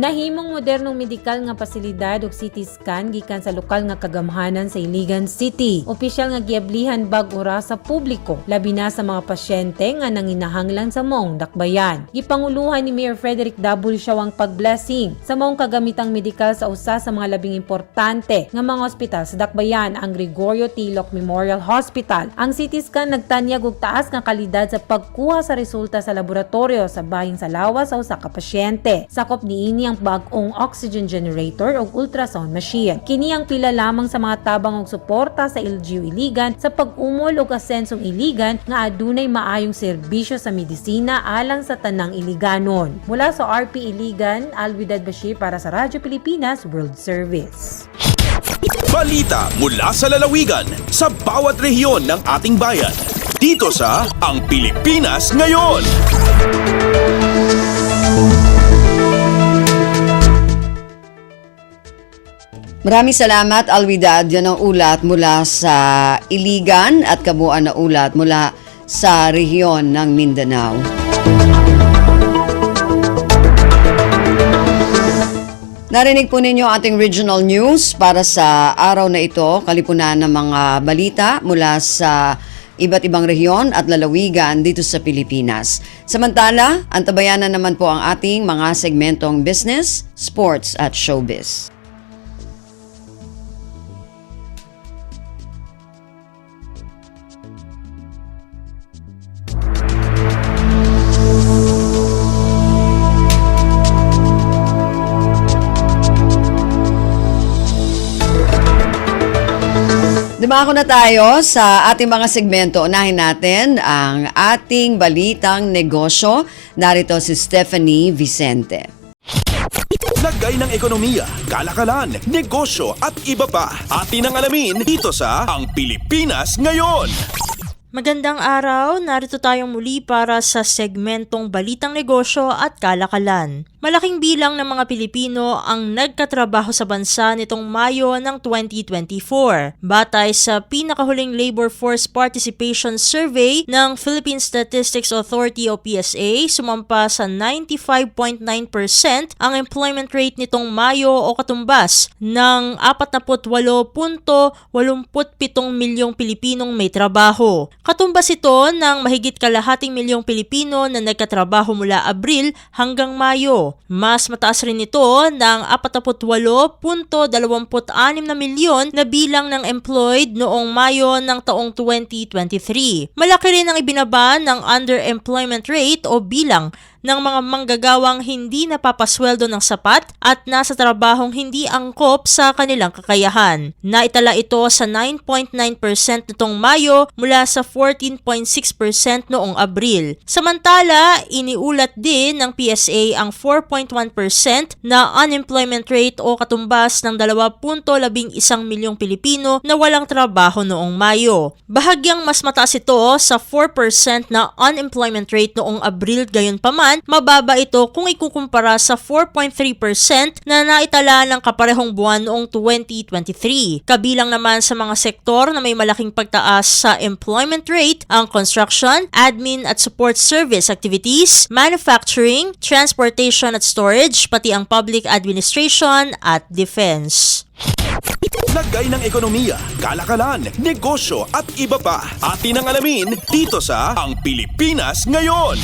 Nahimong modernong medikal nga pasilidad ug CT scan gikan sa lokal nga kagamhanan sa Iligan City. Opisyal nga giablihan bag-ora sa publiko, labi na sa mga pasyente nga nanginahanglan sa maong dakbayan. Gipanguluhan ni Mayor Frederick W. Siawang pag-blessing sa maong kagamitang medikal sa usa sa mga labing importante nga mga ospital sa dakbayan, ang Gregorio Tilok Memorial Hospital. Ang CT scan nagtanyag og taas nga kalidad sa pagkuha sa resulta sa laboratorio sa bahin sa lawas sa usa ka pasyente. Sakop niini ang bag-ong oxygen generator o ultrasound machine. Kini ang pila lamang sa mga tabang og suporta sa LGU Iligan sa pag-umol og asensong Iligan nga adunay maayong serbisyo sa medisina alang sa tanang Iliganon. Mula sa RP Iligan, Alwidad Bashir para sa Radyo Pilipinas World Service. Balita mula sa lalawigan sa bawat rehiyon ng ating bayan. Dito sa Ang Pilipinas Ngayon. Maraming salamat, Alwidad. Yan ang ulat mula sa Iligan at kabuuan na ulat mula sa rehiyon ng Mindanao. Narinig po ninyo ating regional news para sa araw na ito, kalipunan ng mga balita mula sa iba't ibang rehiyon at lalawigan dito sa Pilipinas. Samantala, antabayanan naman po ang ating mga segmentong business, sports at showbiz. Dumako na tayo sa ating mga segmento. Unahin natin ang ating balitang negosyo. Narito si Stephanie Vicente. Lagay ng ekonomiya, kalakalan, negosyo at iba pa. Atin ang alamin dito sa Ang Pilipinas Ngayon. Magandang araw, narito tayong muli para sa segmentong Balitang Negosyo at Kalakalan. Malaking bilang ng mga Pilipino ang nagkatrabaho sa bansa nitong Mayo ng 2024. Batay sa pinakahuling Labor Force Participation Survey ng Philippine Statistics Authority o PSA, sumampa sa 95.9% ang employment rate nitong Mayo o katumbas ng 48.87 milyong Pilipinong may trabaho. Katumbas ito ng mahigit kalahating milyong Pilipino na nagkatrabaho mula Abril hanggang Mayo. Mas mataas rin ito ng 48.26 na milyon na bilang ng employed noong Mayo ng taong 2023. Malaki rin ang ibinaba ng underemployment rate o bilang ng mga manggagawang hindi napapasweldo ng sapat at nasa trabahong hindi angkop sa kanilang kakayahan. Naitala ito sa 9.9% nitong Mayo mula sa 14.6% noong Abril. Samantala, iniulat din ng PSA ang 4.1% na unemployment rate o katumbas ng 2.11 milyong Pilipino na walang trabaho noong Mayo. Bahagyang mas mataas ito sa 4% na unemployment rate noong Abril, gayunpaman mababa ito kung ikukumpara sa 4.3% na naitala ng kaparehong buwan noong 2023. Kabilang naman sa mga sektor na may malaking pagtaas sa employment rate ang construction, admin at support service activities, manufacturing, transportation at storage, pati ang public administration at defense. Lagay ng ekonomiya, kalakalan, negosyo at iba pa. Atin ang alamin dito sa Ang Pilipinas Ngayon.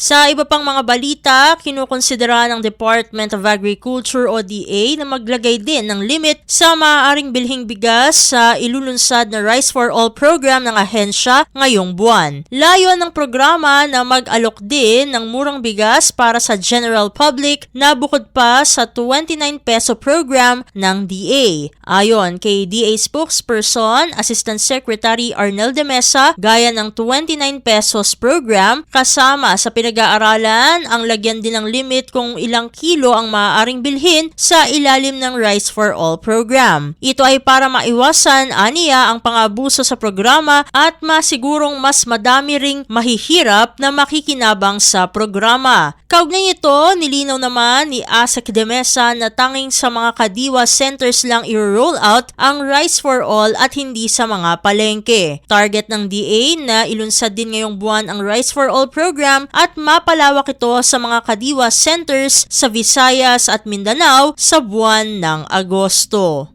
Sa iba pang mga balita, kinukonsidera ng Department of Agriculture o DA na maglagay din ng limit sa maaaring bilhing bigas sa ilulunsad na Rice for All program ng ahensya ngayong buwan. Layo ng programa na mag-alok din ng murang bigas para sa general public na bukod pa sa 29 peso program ng DA. Ayon kay DA spokesperson, Assistant Secretary Arnel de Mesa, gaya ng 29 pesos program kasama sa pinag-aaralan ang lagyan din ng limit kung ilang kilo ang maaaring bilhin sa ilalim ng Rice for All program. Ito ay para maiwasan aniya ang pangabuso sa programa at masigurong mas madami ring mahihirap na makikinabang sa programa. Kaugnay ito, nilinaw naman ni Asek de Mesa na tanging sa mga kadiwa centers lang i-roll out ang Rice for All at hindi sa mga palengke. Target ng DA na ilunsad din ngayong buwan ang Rice for All program at mapalawak ito sa mga kadiwa centers sa Visayas at Mindanao sa buwan ng Agosto.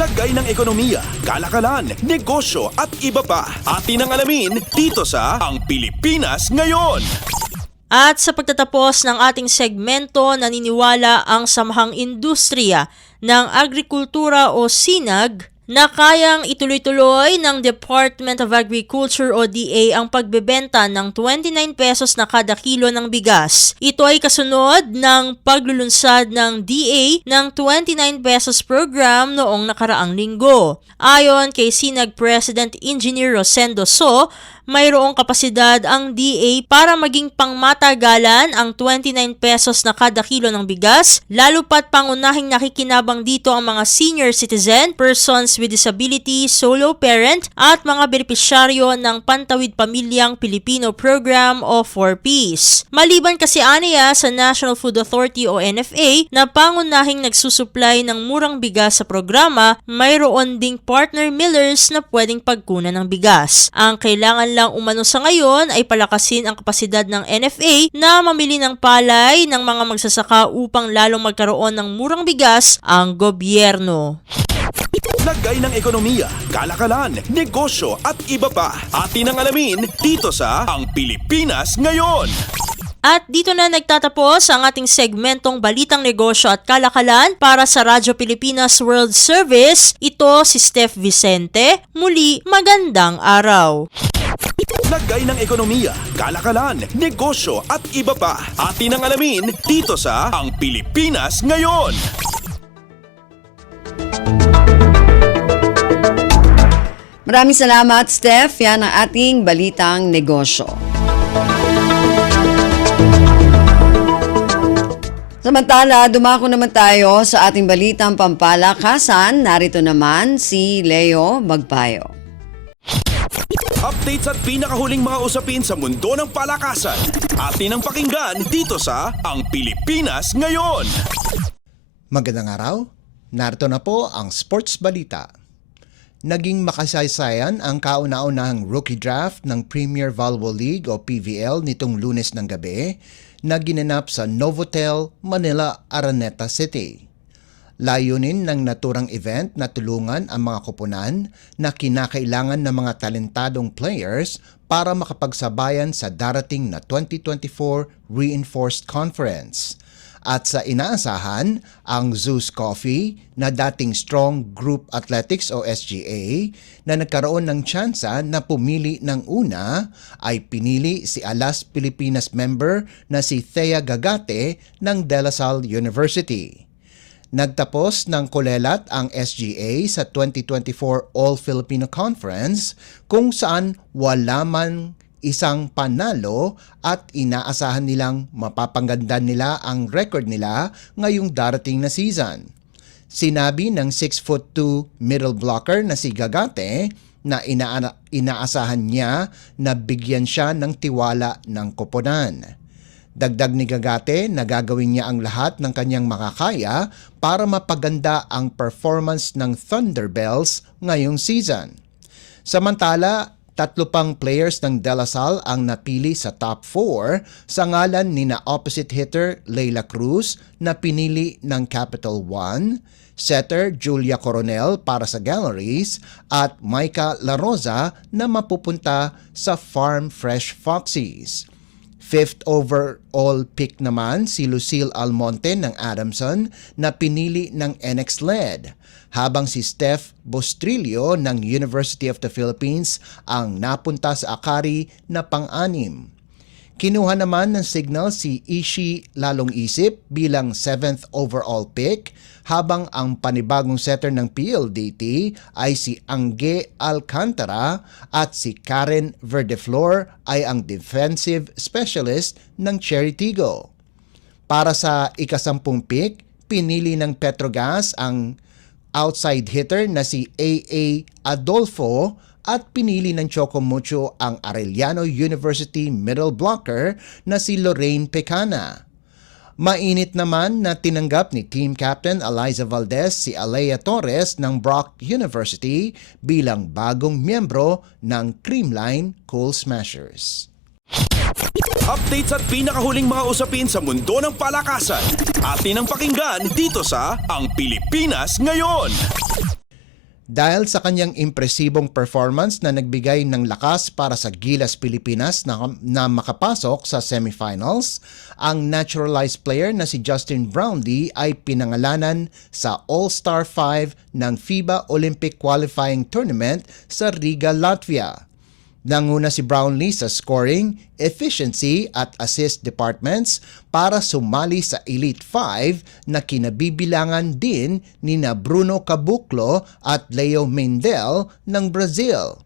Lagay ng ekonomiya, kalakalan, negosyo at iba pa. Atin ang alamin dito sa Ang Pilipinas Ngayon. At sa pagtatapos ng ating segmento, naniniwala ang Samahang Industriya ng Agrikultura o SINAG na kayang ituloy-tuloy ng Department of Agriculture o DA ang pagbebenta ng 29 pesos na kada kilo ng bigas. Ito ay kasunod ng paglulunsad ng DA ng 29 pesos program noong nakaraang linggo. Ayon kay SINAG President Engineer Rosendo So, mayroong kapasidad ang DA para maging pangmatagalan ang 29 pesos na kada kilo ng bigas, lalo pat pangunahing nakikinabang dito ang mga senior citizen, persons with disability, solo parent, at mga benepisyaryo ng Pantawid Pamilyang Pilipino Program o 4Ps. Maliban kasi aniya sa National Food Authority o NFA na pangunahing nagsusupply ng murang bigas sa programa, mayroon ding partner millers na pwedeng pagkunan ng bigas. Ang kailangan lang umano sa ngayon ay palakasin ang kapasidad ng NFA na mamili ng palay ng mga magsasaka upang lalong magkaroon ng murang bigas ang gobyerno. Lagay ng ekonomiya, kalakalan, negosyo at iba pa. Atin ang alamin dito sa Ang Pilipinas Ngayon. At dito na nagtatapos ang ating segmentong Balitang Negosyo at Kalakalan para sa Radyo Pilipinas World Service. Ito si Steph Vicente. Muli, magandang araw. Lagay ng ekonomiya, kalakalan, negosyo at iba pa. Atin ang alamin dito sa Ang Pilipinas Ngayon. Maraming salamat, Steph. Yan ang ating Balitang Negosyo. Samantala, dumako naman tayo sa ating Balitang Pampalakasan. Narito naman si Leo Magpayo. Updates at pinakahuling mga usapin sa mundo ng palakasan. Atin ang pakinggan dito sa Ang Pilipinas Ngayon. Magandang araw. Narito na po ang sports balita. Naging makasaysayan ang kauna-unahang rookie draft ng Premier Volleyball League o PVL nitong Lunes ng gabi na ginanap sa Novotel, Manila, Araneta City. Layunin ng naturang event na tulungan ang mga koponan na kinakailangan ng mga talentadong players para makapagsabayan sa darating na 2024 Reinforced Conference. At sa inaasahan, ang Zeus Coffee na dating Strong Group Athletics o SGA na nagkaroon ng tsansa na pumili ng una ay pinili si Alas Pilipinas member na si Thea Gagate ng De La Salle University. Nagtapos ng kulelat ang SGA sa 2024 All-Filipino Conference kung saan wala man isang panalo at inaasahan nilang mapapaganda nila ang record nila ngayong darating na season. Sinabi ng 6'2" middle blocker na si Gagate na inaasahan niya na bigyan siya ng tiwala ng koponan. Dagdag ni Gagate na gagawin niya ang lahat ng kanyang makakaya para mapaganda ang performance ng Thunderbells ngayong season. Samantala, 3 pang players ng De La Salle ang napili sa top 4 sa ngalan ni na opposite hitter Leila Cruz na pinili ng Capital One, setter Julia Coronel para sa Galleries at Micah La Rosa na mapupunta sa Farm Fresh Foxies. 5th overall pick naman si Lucille Almonte ng Adamson na pinili ng NX LED, habang si Steph Bostrillo ng University of the Philippines ang napunta sa Akari na pang-anim. Kinuha naman ng signal si Ishi Lalong Isip bilang 7th overall pick, habang ang panibagong setter ng PLDT ay si Angge Alcantara at si Karen Verdeflor ay ang defensive specialist ng Cherry Tigo. Para sa ika-10 pick, pinili ng Petrogas ang outside hitter na si AA Adolfo at pinili ng Chocomucho ang Arellano University middle blocker na si Lorraine Pecana. Mainit naman na tinanggap ni team captain Eliza Valdez si Alea Torres ng Brock University bilang bagong miyembro ng Creamline Cool Smashers. Updates at pinakahuling mga usapin sa mundo ng palakasan. Atin ang pakinggan dito sa Ang Pilipinas Ngayon. Dahil sa kanyang impresibong performance na nagbigay ng lakas para sa Gilas Pilipinas na makapasok sa semifinals, ang naturalized player na si Justin Brownlee ay pinangalanan sa All-Star 5 ng FIBA Olympic Qualifying Tournament sa Riga, Latvia. Nanguna si Brownlee sa scoring, efficiency at assist departments para sumali sa Elite 5 na kinabibilangan din nina Bruno Caboclo at Leo Mendel ng Brazil.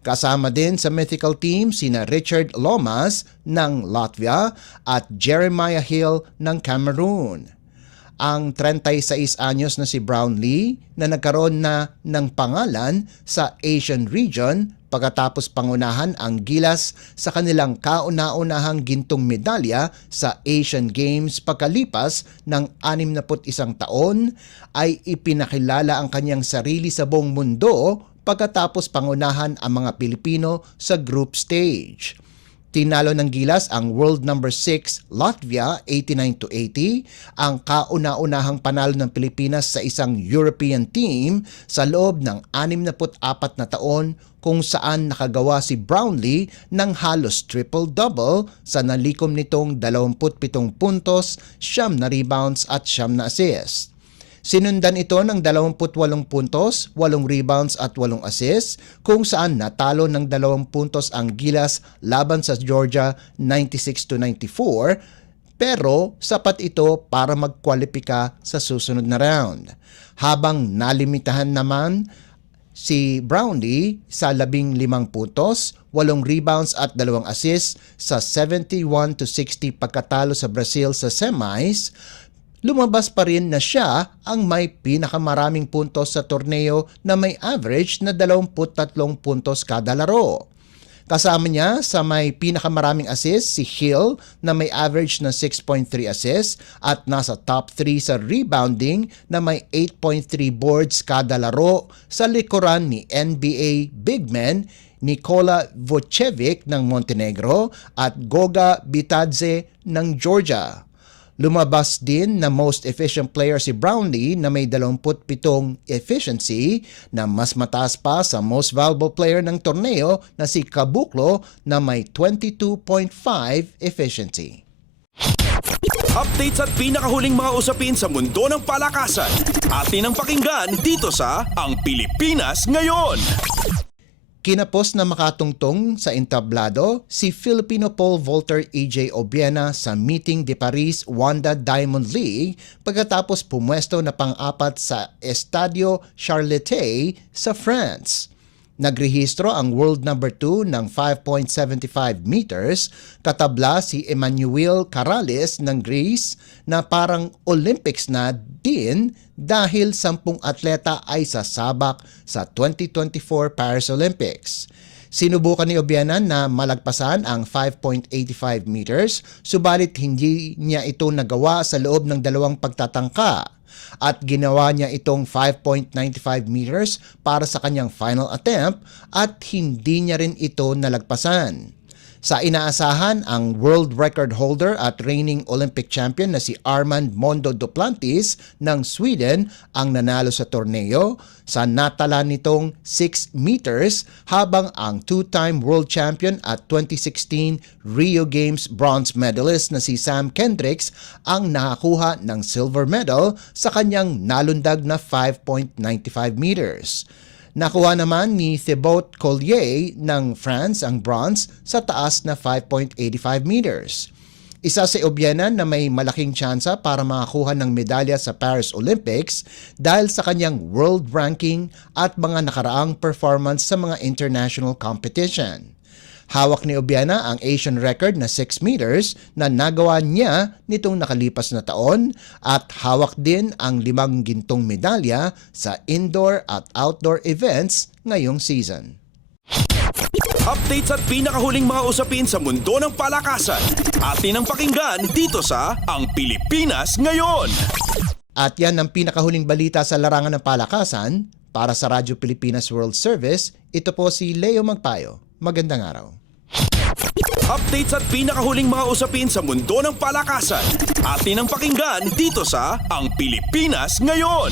Kasama din sa mythical team sina Richard Lomas ng Latvia at Jeremiah Hill ng Cameroon. Ang 36 anyos na si Brownlee na nagkaroon na ng pangalan sa Asian region pagkatapos pangunahan ang Gilas sa kanilang kauna-unahang gintong medalya sa Asian Games pagkalipas ng 61 taon, ay ipinakilala ang kanyang sarili sa buong mundo pagkatapos pangunahan ang mga Pilipino sa group stage. Tinalo ng Gilas ang world number 6 Latvia 89-80, ang kauna-unahang panalo ng Pilipinas sa isang European team sa loob ng 64 na taon, kung saan nakagawa si Brownlee ng halos triple-double sa nalikom nitong 27 puntos, 9 na rebounds at 9 na assists. Sinundan ito ng 28 puntos, 8 rebounds at 8 assists, kung saan natalo ng 2 puntos ang Gilas laban sa Georgia 96-94, pero sapat ito para magkwalipika sa susunod na round. Habang nalimitahan naman si Brownlee sa 15 puntos, 8 rebounds at 2 assists sa 71-60 pagkatalo sa Brazil sa semis, lumabas pa rin na siya ang may pinakamaraming puntos sa torneo na may average na 23 puntos kada laro. Kasama niya sa may pinakamaraming assists si Hill na may average na 6.3 assists at nasa top 3 sa rebounding na may 8.3 boards kada laro sa likuran ni NBA big man Nikola Vucevic ng Montenegro at Goga Bitadze ng Georgia. Lumabas din na most efficient player si Brownlee na may 27 efficiency na mas mataas pa sa most valuable player ng torneo na si Caboclo na may 22.5 efficiency. Updates at pinakahuling mga usapin sa mundo ng palakasan. Atin ang pakinggan dito sa Ang Pilipinas Ngayon. Kinapos na makatungtong sa entablado si Filipino pole vaulter EJ Obiena sa Meeting de Paris Wanda Diamond League pagkatapos pumwesto na pang-apat sa Estadio Charletti sa France. Nagrehistro ang world number 2 ng 5.75 meters, katabla si Emmanuel Carrales ng Greece na parang Olympics na din dahil 10 atleta ay sasabak sa 2024 Paris Olympics. Sinubukan ni Obiena na malagpasan ang 5.85 meters, subalit hindi niya ito nagawa sa loob ng 2 pagtatangka. At ginawa niya itong 5.95 meters para sa kanyang final attempt at hindi niya rin ito nalagpasan. Sa inaasahan, ang world record holder at reigning Olympic champion na si Armand Mondo Duplantis ng Sweden ang nanalo sa torneo sa natala nitong 6 meters, habang ang 2-time world champion at 2016 Rio Games bronze medalist na si Sam Kendricks ang nakakuha ng silver medal sa kanyang nalundag na 5.95 meters. Nakuha naman ni Thibaut Collier ng France ang bronze sa taas na 5.85 meters. Isa si Obiena na may malaking tsansa para makakuha ng medalya sa Paris Olympics dahil sa kanyang world ranking at mga nakaraang performance sa mga international competition. Hawak ni Obiena ang Asian record na 6 meters na nagawa niya nitong nakalipas na taon at hawak din ang 5 gintong medalya sa indoor at outdoor events ngayong season. Updates at pinakahuling mga usapin sa mundo ng palakasan. Atin ang pakinggan dito sa Ang Pilipinas Ngayon. At yan ang pinakahuling balita sa larangan ng palakasan. Para sa Radyo Pilipinas World Service, ito po si Leo Magpayo. Magandang araw. Updates at pinakahuling mga usapin sa mundo ng palakasan. Atin ang pakinggan dito sa Ang Pilipinas Ngayon.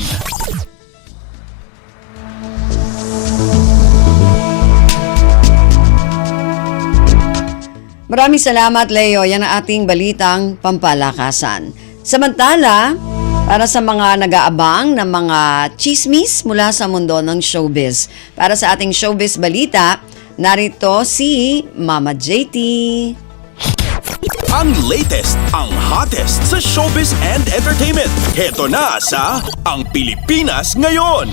Maraming salamat, Leo. Yan ang ating balitang pampalakasan. Samantala, para sa mga nag-aabang ng mga chismis mula sa mundo ng showbiz. Para sa ating showbiz balita, narito si Mama JT. Ang latest, ang hottest sa showbiz and entertainment. Heto na sa Ang Pilipinas Ngayon.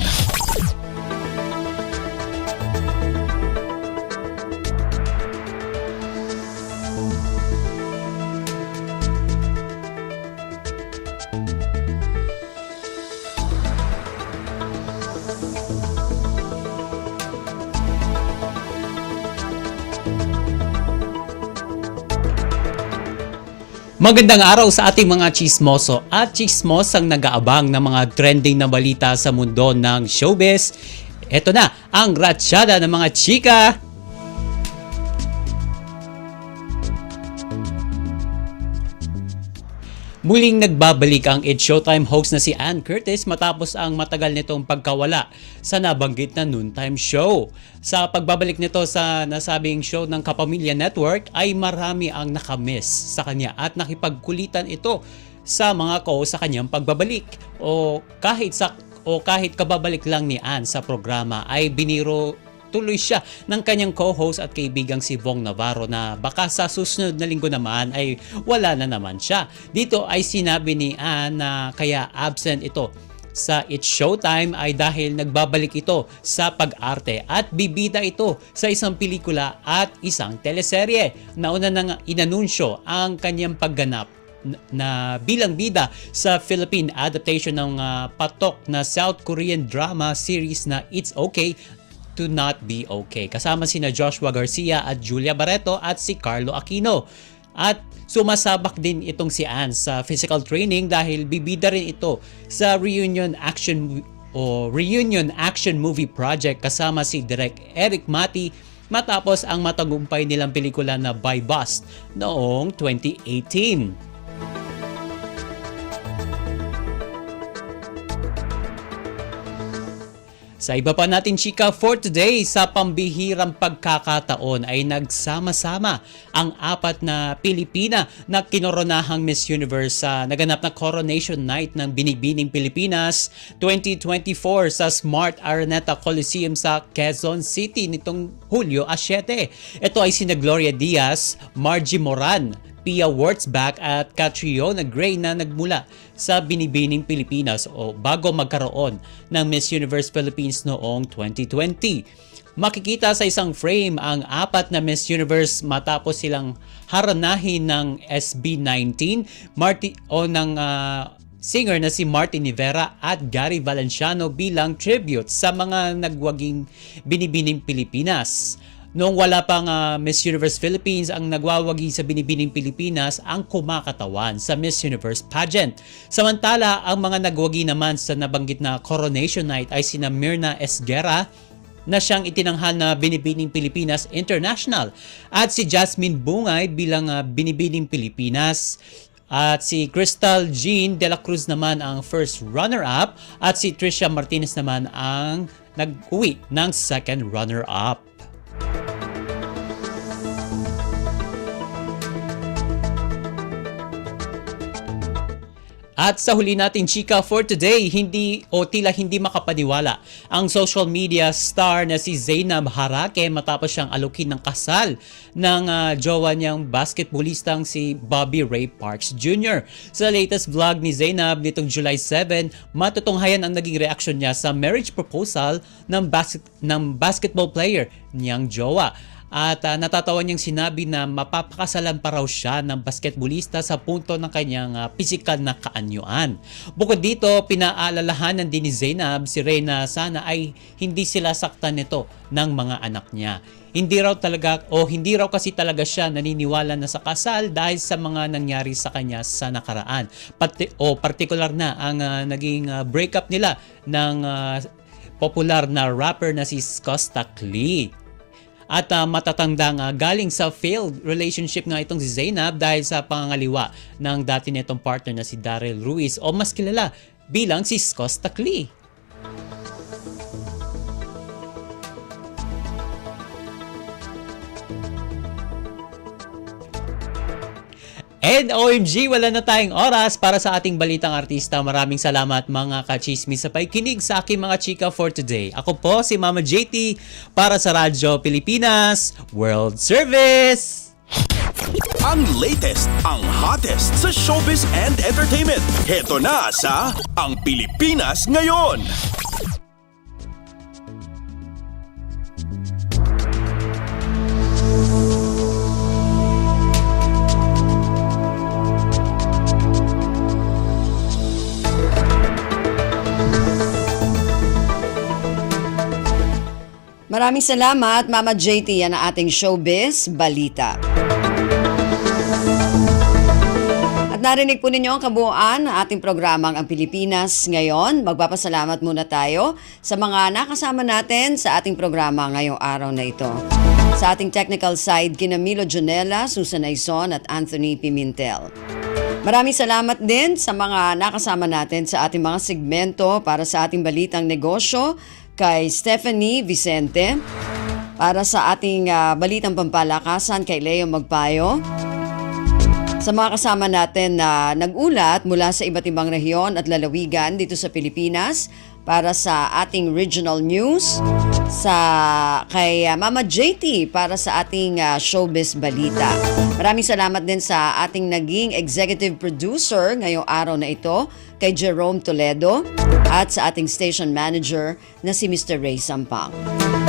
Magandang araw sa ating mga chismoso at chismosang nag-aabang ng mga trending na balita sa mundo ng showbiz. Ito na ang ratsyada ng mga chika. Muling nagbabalik ang It's Showtime host na si Ann Curtis matapos ang matagal nitong pagkawala sa nabanggit na noontime show. Sa pagbabalik nito sa nasabing show ng Kapamilya Network ay marami ang nakamiss sa kanya at nakipagkulitan ito sa mga sa kanyang pagbabalik. O kahit kababalik lang ni Ann sa programa ay biniro tuloy siya ng kanyang co-host at kaibigang si Vong Navarro na baka sa susunod na linggo naman ay wala na naman siya. Dito ay sinabi ni Ann na kaya absent ito sa It's Showtime ay dahil nagbabalik ito sa pag-arte at bibida ito sa isang pelikula at isang teleserye. Nauna nang inanunsyo ang kanyang pagganap na bilang bida sa Philippine adaptation ng patok na South Korean drama series na It's Okay to Not Be Okay. Kasama sina Joshua Garcia at Julia Barreto at si Carlo Aquino. At sumasabak din itong si Ann sa physical training dahil bibida rin ito sa reunion action movie project kasama si Direk Eric Mati matapos ang matagumpay nilang pelikula na By Bust noong 2018. Sa iba pa natin chika for today, sa pambihirang pagkakataon ay nagsama-sama ang 4 na Pilipina na kinoronahang Miss Universe sa naganap na Coronation Night ng Binibining Pilipinas 2024 sa Smart Araneta Coliseum sa Quezon City nitong Hulyo 7. Ito ay sina Gloria Diaz, Margie Moran, Pia Wurtzbach at Catriona Gray na nagmula sa Binibining Pilipinas o bago magkaroon ng Miss Universe Philippines noong 2020. Makikita sa isang frame ang 4 na Miss Universe matapos silang haranahin ng SB19 ng singer na si Martin Rivera at Gary Valenciano bilang tribute sa mga nagwaging Binibining Pilipinas. Noong wala pang Miss Universe Philippines, ang nagwawagi sa Binibining Pilipinas ang kumakatawan sa Miss Universe pageant. Samantala, ang mga nagwagi naman sa nabanggit na Coronation Night ay sina Myrna Esguerra na siyang itinanghal na Binibining Pilipinas International at si Jasmine Bungay bilang Binibining Pilipinas. At si Crystal Jean de la Cruz naman ang first runner-up at si Tricia Martinez naman ang nag-uwi ng second runner-up. At sa huli natin chika for today, tila hindi makapaniwala ang social media star na si Zainab Harake matapos siyang alukin ng kasal ng jowa niyang basketballistang si Bobby Ray Parks Jr. Sa latest vlog ni Zainab nitong July 7, matutunghayan ang naging reaksyon niya sa marriage proposal ng basketball player niyang jowa. At natatawa niyang sinabi na mapapakasalan pa raw siya ng basketballista sa punto ng kanyang pisikal na kaanyuan. Bukod dito, pinaalalahanan din ni Zainab si Ray na sana ay hindi sila saktan nito ng mga anak niya. Hindi raw kasi talaga siya naniniwala na sa kasal dahil sa mga nangyari sa kanya sa nakaraan. Partikular na ang naging breakup nila ng popular na rapper na si Costa Clee. At matatandang galing sa failed relationship nga itong si Zainab dahil sa pangangaliwa ng dati nitong partner na si Daryl Ruiz o mas kilala bilang si Costa Clee. And OMG, wala na tayong oras para sa ating balitang artista. Maraming salamat mga kachismis sa pakikinig sa aking mga chika for today. Ako po si Mama JT para sa Radyo Pilipinas World Service! Ang latest, ang hottest sa showbiz and entertainment. Heto na sa Ang Pilipinas Ngayon. Maraming salamat, Mama JT. Yan ang ating showbiz balita. At narinig po ninyo ang kabuuan ng ating programang Ang Pilipinas Ngayon. Magpapasalamat muna tayo sa mga nakasama natin sa ating programa ngayong araw na ito. Sa ating technical side, kina Milo Jonella, Susan Aizon at Anthony Pimentel. Maraming salamat din sa mga nakasama natin sa ating mga segmento para sa ating balitang negosyo, kay Stephanie Vicente, para sa ating balitang pampalakasan kay Leo Magpayo, sa mga kasama natin na nag-ulat mula sa iba't ibang rehiyon at lalawigan dito sa Pilipinas para sa ating regional news, kay Mama JT para sa ating showbiz balita. Maraming salamat din sa ating naging executive producer ngayong araw na ito, kay Jerome Toledo, at sa ating station manager na si Mr. Ray Sampang.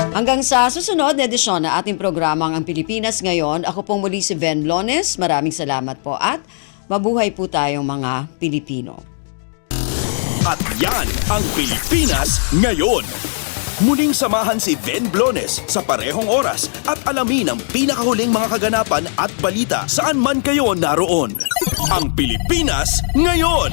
Hanggang sa susunod na edisyon na ating programang Ang Pilipinas Ngayon, ako pong muli si Ven Blones. Maraming salamat po at mabuhay po tayong mga Pilipino. At yan ang Pilipinas Ngayon. Muling samahan si Ven Blones sa parehong oras at alamin ang pinakahuling mga kaganapan at balita saan man kayo naroon. Ang Pilipinas Ngayon.